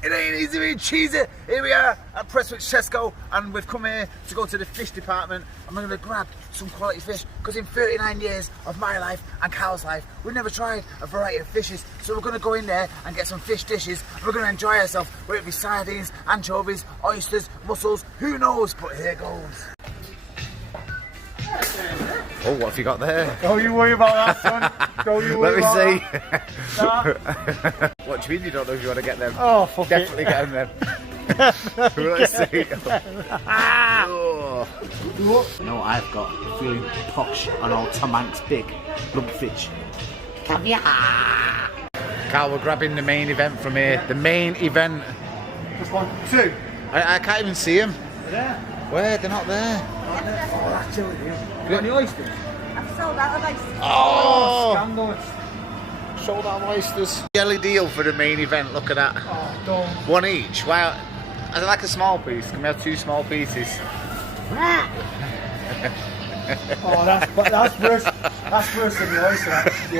It ain't easy being cheesy. Here we are at Prestwich Tesco, and we've come here to go to the fish department, and we're going to grab some quality fish, because in 39 years of my life and Carl's life, we've never tried a variety of fishes. So we're going to go in there and get some fish dishes, and we're going to enjoy ourselves, whether it be sardines, anchovies, oysters, mussels, who knows, but here goes. Oh, what have you got there? Don't you worry about that, son. Don't you worry about that. Let me see. What do you mean you don't know if you want to get them? Oh, fuck Definitely it. get them then. Let's see. Oh. No, I've got feeling posh on old Tom Hanks' big lumpfish. Caviar! Carl, we're grabbing the main event from here. The main event. Just 1, 2. I can't even see them. They're there. Where? They're not there. Oh, that's chilly, yeah. You got any oysters? I've sold out of oysters. Oh! Scandalous. Sold out oysters. Jelly deal for the main event, look at that. Oh, don't. One each. Wow. I like a small piece. Can we have 2 small pieces? Oh, that's worse. That's worse than the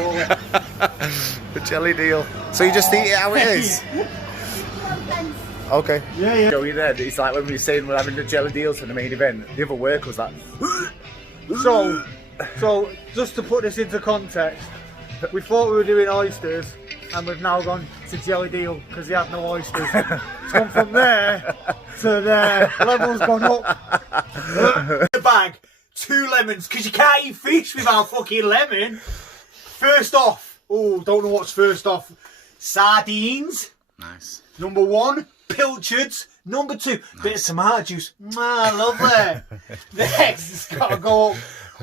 oyster. The jelly deal. So you just eat it how it is? Okay. Yeah, yeah. Joey there, it's like when we were saying we're having the jelly deals for the main event, the other work was like... So, just to put this into context, we thought we were doing oysters, and we've now gone to jelly deal because they had no oysters. It's gone from there to there. Level's gone up. The bag, 2 lemons, because you can't eat fish without fucking lemon. First off, oh, don't know what's first off. Sardines. Nice. Number 1, pilchards. Number 2, bit of tomato juice. Lovely. Next, it's got to go up.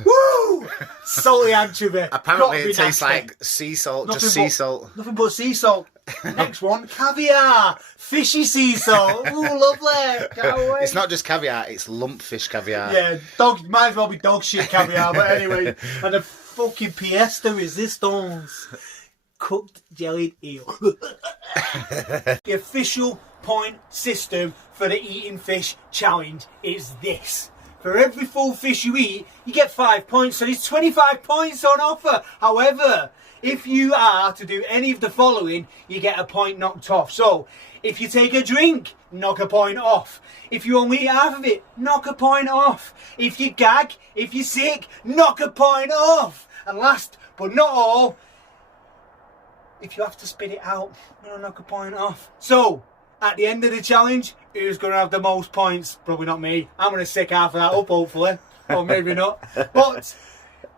Woo! Salty anchovy. Apparently it tastes like sea salt, just sea salt. Nothing but sea salt. Next one, caviar. Fishy sea salt. Ooh, lovely. Can't wait. It's not just caviar, it's lumpfish caviar. Yeah, might as well be dog shit caviar, but anyway. And the fucking pièce de resistance. Cooked jellied eel. The official point system for the eating fish challenge is this. For every full fish you eat, you get 5 points, so there's 25 points on offer. However, if you are to do any of the following, you get a point knocked off. So, if you take a drink, knock a point off. If you only eat half of it, knock a point off. If you gag, if you're sick, knock a point off. And last but not all, if you have to spit it out, knock a point off. So, at the end of the challenge, who's going to have the most points? Probably not me. I'm going to stick half of that up, hopefully. Or maybe not. But,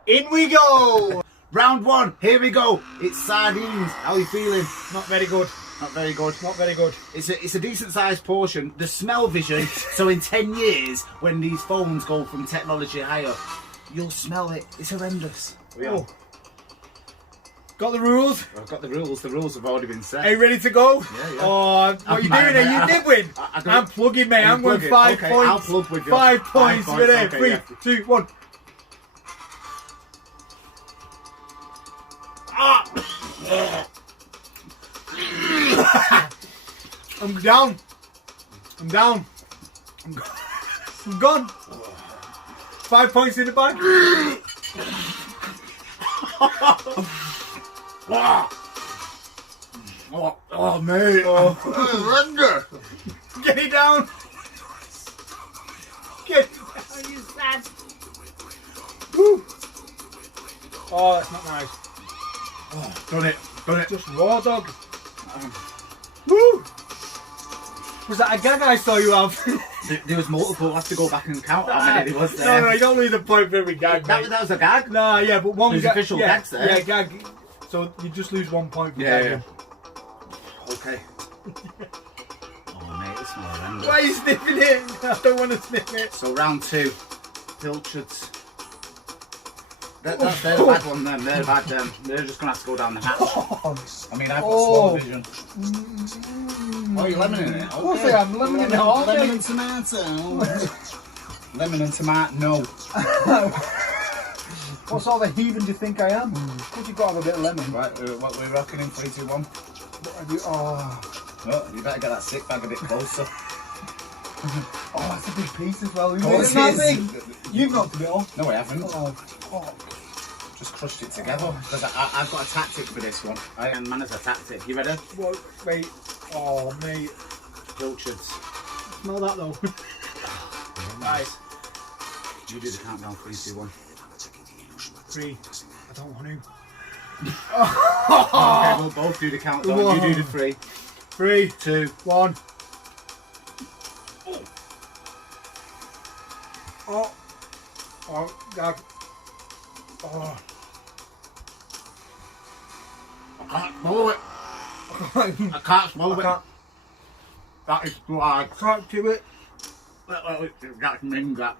in we go! Round 1, here we go. It's sardines. How are you feeling? Not very good. Not very good. Not very good. It's a decent sized portion. The smell vision, so in 10 years, when these phones go from technology higher, you'll smell it. It's horrendous. Oh. Got the rules? I've got the rules. The rules have already been set. Are you ready to go? Yeah, yeah. Oh, what are you doing there? You nibbling? I'm plugging, mate. I'm going 5 okay, points. I'll plug with you. 5 points. points. Ready? Okay, 3, yeah. 2, 1. I'm down. I'm down. I'm gone. 5 points in the bag. Oh, mate. Horrendous. Get it down. Get it down, you sad. Woo. Oh, that's not nice. Oh, done it. Just raw dog. Woo. Was that a gag I saw you have? There was multiple. I'll have to go back and count how many there was there. No, you don't lose a point for every gag, mate. That was a gag? Nah, yeah, but one There's gag. official Yeah, gags there. yeah, gag. So you just lose 1 point for Yeah, gagging. yeah. Okay. Oh, mate, it's not horrendous. Why are you sniffing it? I don't want to sniff it. So, round 2. Pilchards. They're the bad one, them. They're bad, them. They're just going to have to go down the hatch. I mean, I've got slow vision. Oh, you're lemoning it? Of course I am. Lemoning it all Lemon day. and tomato. Lemon and tomato, no. What sort of a heathen do you think I am? Because you've got to have a bit of lemon. Right, what we're rocking in 3, 2, 1. Oh, You better get that sick bag a bit closer. oh, that's a big piece as well. Oh, Isn't it it that is. big? You've knocked it off. No, I haven't. Oh, Just crushed it together. Because I've got a tactic for this one. I am man as a tactic. You ready? well, wait. Oh, mate. pilchards. Smell that though. Right. You do the countdown, 3, 2, 1. 3. I don't want to. Okay, we'll both do the countdown. Whoa. You do the 3. 3, 2. 1. Oh. Oh, God. Oh. I can't swallow it. I can't swallow it. That is dry. Can't do it. That's min that.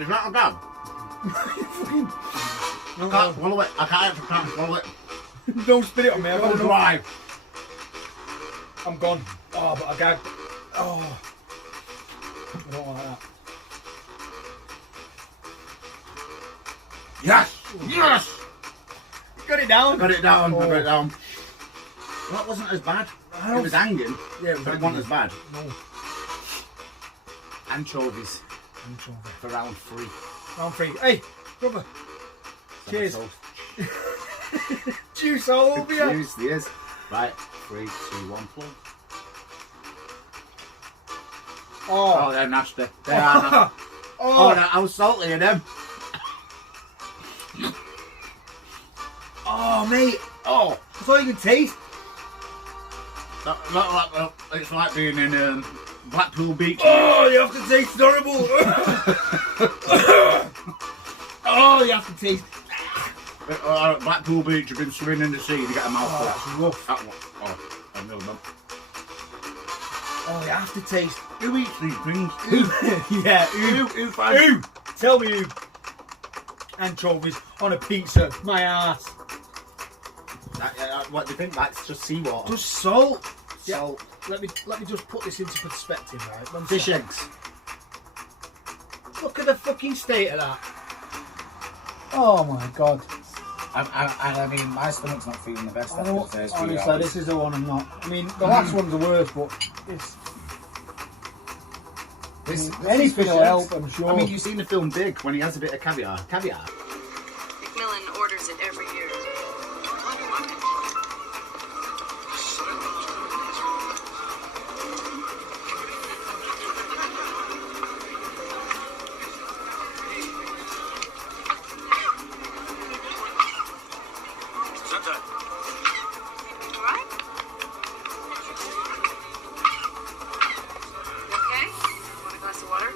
Is that a dab? I can't swallow it. I can't swallow it. Don't spit it on me. I've It's got dry. I'm gone. Oh, but I gagged. Oh. I don't like that. Yes! Yes! Got it down. Got it down. Oh. I got it down. That wasn't as bad. It was hanging. Yeah, it was but it hanging. wasn't as bad. No. Anchovies for round 3. Round 3. Hey, brother. Cheers. Toast. Juice all over you. Cheers, yes. Right, 3, 2, 1, plug. Oh. Oh, they're nasty. They are nasty. Oh, how salty are them? Oh, mate. Oh, That's all you can taste. it's like being in Blackpool Beach. Oh, you have to taste it horrible. Oh, you have to taste. Blackpool Beach, you've been swimming in the sea, you get a mouthful. That's rough. That one. Oh, I know them. Oh, you have to taste. Who eats these things? Yeah, Who finds who? Tell me who. Anchovies on a pizza. My ass. What do you think? That's just seawater. Just salt. Salt. Let me just put this into perspective, right? One Fish second. eggs. Look at the fucking state of that. Oh my god. I mean, my stomach's not feeling the best I after know, the first 3 honestly, hours. this is the one I'm not. I mean, the last one's the worst, but it's This anything is will help, I'm sure. I mean, you've seen the film Big when he has a bit of caviar. Caviar. McMillan orders it every year. All right? You okay? Want a glass of water?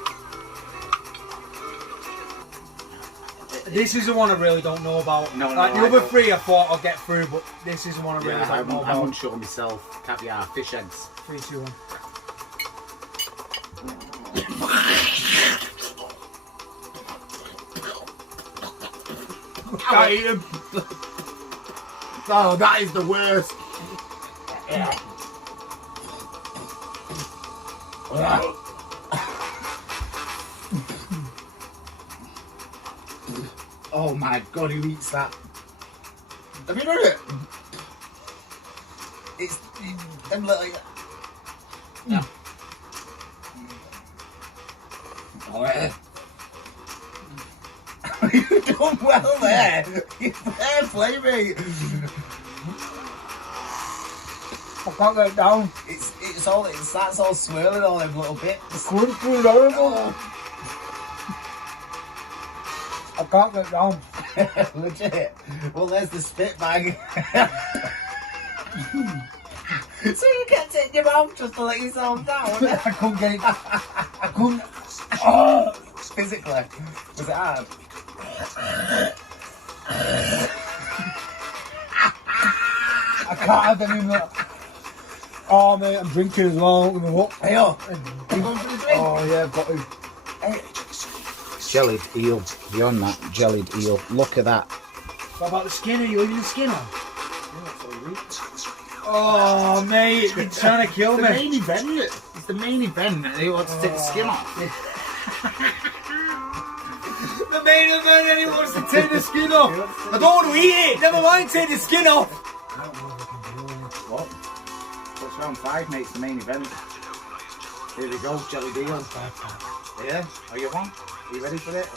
this is the one I really don't know about. No, like no, the I other don't. 3 I thought I'd get through, but this is the one I really Yeah, don't know I'm about. unsure myself. Caviar, fish eggs. 3, 2, 1. I eat them. Oh, that is the worst. Oh my god, who eats that? Have you done it? It's them little. Yeah. You've done well there. Fair play, mate. I can't get it down. That's all swirling all them little bits. Crunch is horrible. I can't get it down. Legit. Well, there's the spit bag. So you kept it in your mouth just to let yourself down. I couldn't get it. I couldn't. Oh. Physically, was it hard? I can't have any more. Oh mate, I'm drinking as well. Look. Hey, oh, you going for the drink? Oh yeah, I've got to. Hey. Jellied eel. Beyond that, jellied eel. Look at that. What about the skin? Are you leaving the skin on? Oh mate, you're trying to kill The me. main event. It's the main event, and he wants to take the skin off. The main event and he wants to take the skin off. I don't want to eat it. Never mind, take the skin off. What? What's round 5, mate? It's the main event. Here we go, jellied eel. Yeah, are you on? Are you ready for it?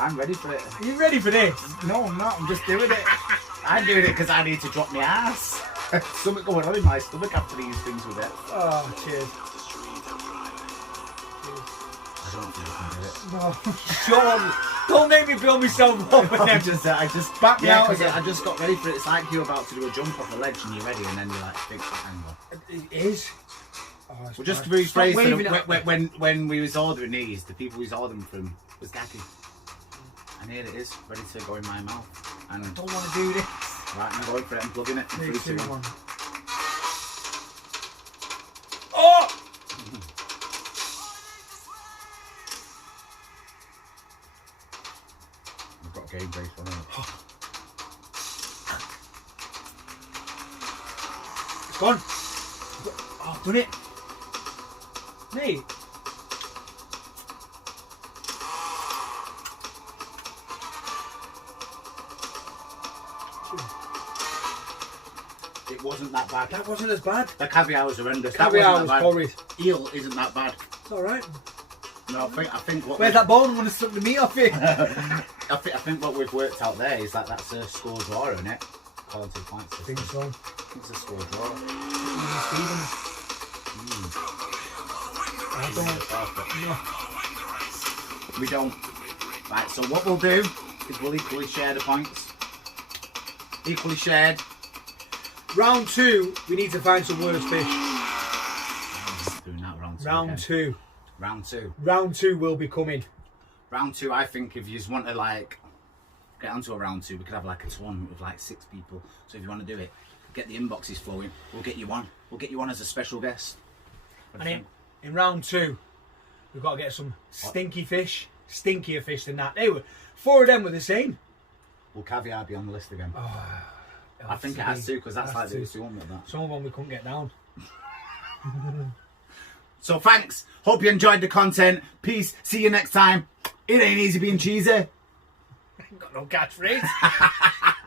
I'm ready for it. Are you ready for this? No, I'm not. I'm just doing it. I'm doing it because I need to drop my ass. Something going on in my stomach after these things with it. Oh, cheers. I don't think I can do it. No, Sean, don't make me build myself up. I just Back me out 'cause again. I just got ready for it. It's like you're about to do a jump off the ledge and you're ready, and then you're like, think, hang on. It is. Oh, Well, just to bad. Stop rephrase, waving it, at me. when we was ordering these, the people we was ordering from was Gaggy. And here it is, ready to go in my mouth. And I don't want to do this. right, I'm going for it. I'm plugging it. 3, 3, 2, 2, 1. 1. Oh! I've got a game brace on it. It's gone. Oh, I've done it. Mate. It wasn't that bad. That wasn't as bad. The caviar was horrendous. Caviar that was wasn't that bad. horrid. Eel isn't that bad. It's alright. No, I think what Where's that bone? I'm going to suck the meat off it. I think what we've worked out there is that that's a score draw, isn't it? According to the points I think system. so. I think it's a score draw. I don't. We don't. Right, so what we'll do is we'll equally share the points. Equally shared. Round 2, we need to find some worse fish. Doing that round 2. Round again. 2. Round 2. Round 2 will be coming. Round 2, I think if you just want to like get onto a round 2, we could have like a tournament with like 6 people. So if you want to do it, get the inboxes flowing. We'll get you on. We'll get you on as a special guest. What do you And think? in round 2, we've got to get some stinky fish. Stinkier fish than that. They were 4 of them were the same. Will caviar be on the list again? Oh, I think it has to, because that's like the one with that. Some of them we couldn't get down. So thanks. Hope you enjoyed the content. Peace. See you next time. It ain't easy being cheesy. Got no catchphrase.